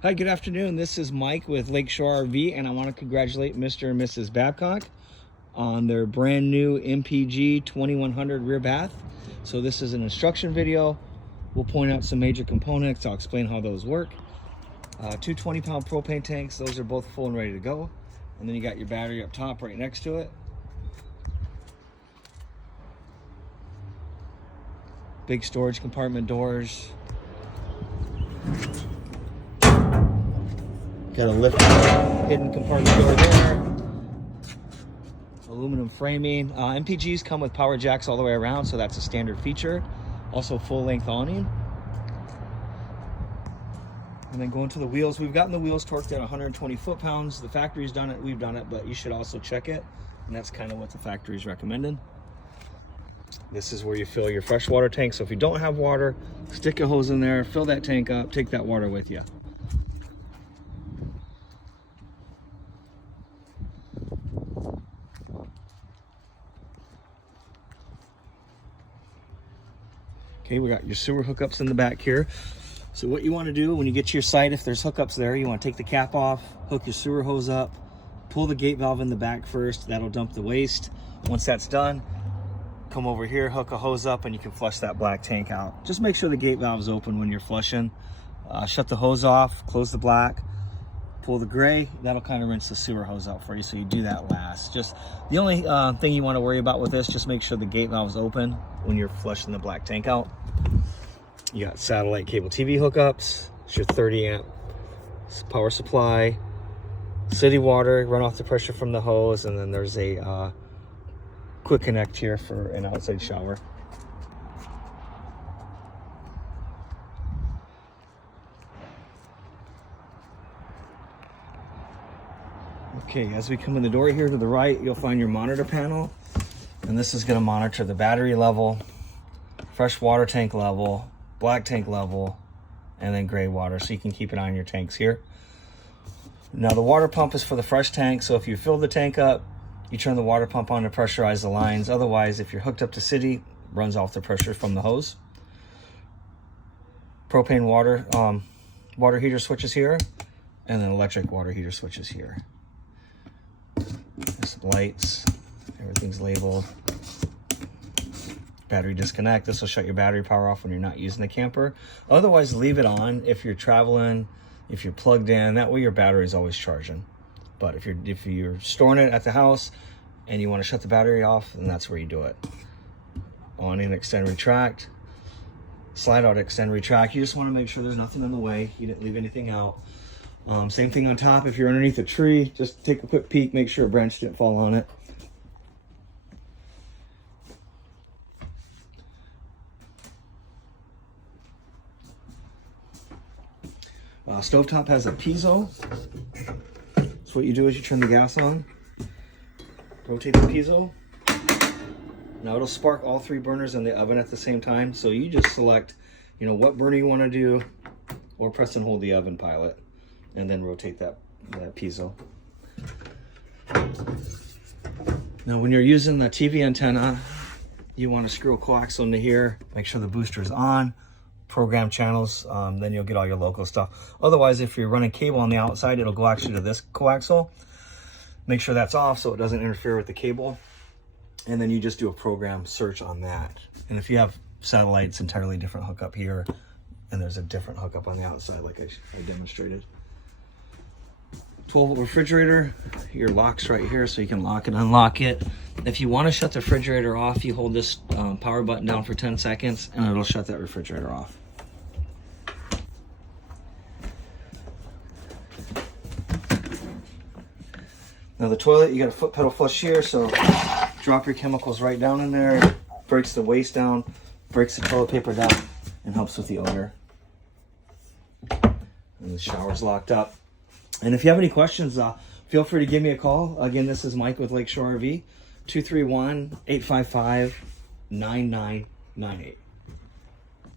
Hi, good afternoon. This is Mike with Lakeshore RV, and I want to congratulate Mr. and Mrs. Babcock on their brand new MPG 2100 rear bath. So this is an instruction video. We'll point out some major components. I'll explain how those work. Two 20-pound propane tanks. Those are both full and ready to go. And then you got your battery up top right next to it. Big storage compartment doors. Got a lift hidden compartment door there. Aluminum framing. MPGs come with power jacks all the way around, so that's a standard feature. Also full length awning. And then going to the wheels, we've gotten the wheels torqued at 120 foot-pounds. The factory's done it, we've done it, but you should also check it. And that's kind of what the factory's recommended. This is where you fill your freshwater tank. So if you don't have water, stick a hose in there, fill that tank up, take that water with you. Okay, we got your sewer hookups in the back here. So what you want to do when you get to your site, if there's hookups there, you want to take the cap off, hook your sewer hose up, pull the gate valve in the back first. That'll dump the waste. Once that's done, come over here, hook a hose up, and you can flush that black tank out. Just make sure the gate valve's open when you're flushing. Shut the hose off, close the black, pull the gray. That'll kind of rinse the sewer hose out for you, so you do that last. Just the only thing you want to worry about with this, just make sure the gate valve's open when you're flushing the black tank out. You got satellite cable TV hookups. It's your 30 amp power supply, city water, run off the pressure from the hose, and then there's a quick connect here for an outside shower. Okay, as we come in the door here to the right, you'll find your monitor panel, and this is going to monitor the battery level, fresh water tank level, black tank level, and then gray water, so you can keep it on your tanks here. Now the water pump is for the fresh tank, so if you fill the tank up, you turn the water pump on to pressurize the lines. Otherwise, if you're hooked up to city, runs off the pressure from the hose. Propane water heater switches here, and then electric water heater switches here. There's some lights, everything's labeled. Battery disconnect. This will shut your battery power off when you're not using the camper. Otherwise, leave it on if you're traveling, if you're plugged in. That way your battery is always charging. But if you're storing it at the house and you want to shut the battery off, then that's where you do it. On in, extend, retract. Slide out, extend, retract. You just want to make sure there's nothing in the way. You didn't leave anything out. Same thing on top. If you're underneath a tree, just take a quick peek, make sure a branch didn't fall on it. Stovetop has a piezo. So what you do is you turn the gas on, rotate the piezo. Now it'll spark all three burners in the oven at the same time. So you just select, what burner you want to do, or press and hold the oven pilot, and then rotate that piezo. Now when you're using the TV antenna, you want to screw a coaxial into here, make sure the booster is on, program channels, then you'll get all your local stuff. Otherwise, if you're running cable on the outside, it'll go actually to this coaxial. Make sure that's off so it doesn't interfere with the cable. And then you just do a program search on that. And if you have satellites, entirely different hookup here, and there's a different hookup on the outside like I demonstrated. 12-volt refrigerator, your lock's right here so you can lock and unlock it. If you want to shut the refrigerator off, you hold this power button down for 10 seconds and it'll shut that refrigerator off. Now the toilet, you got a foot pedal flush here, so drop your chemicals right down in there, breaks the waste down, breaks the toilet paper down, and helps with the odor. And the shower's locked up. And if you have any questions, feel free to give me a call. Again, this is Mike with Lakeshore RV, 231-855-9998.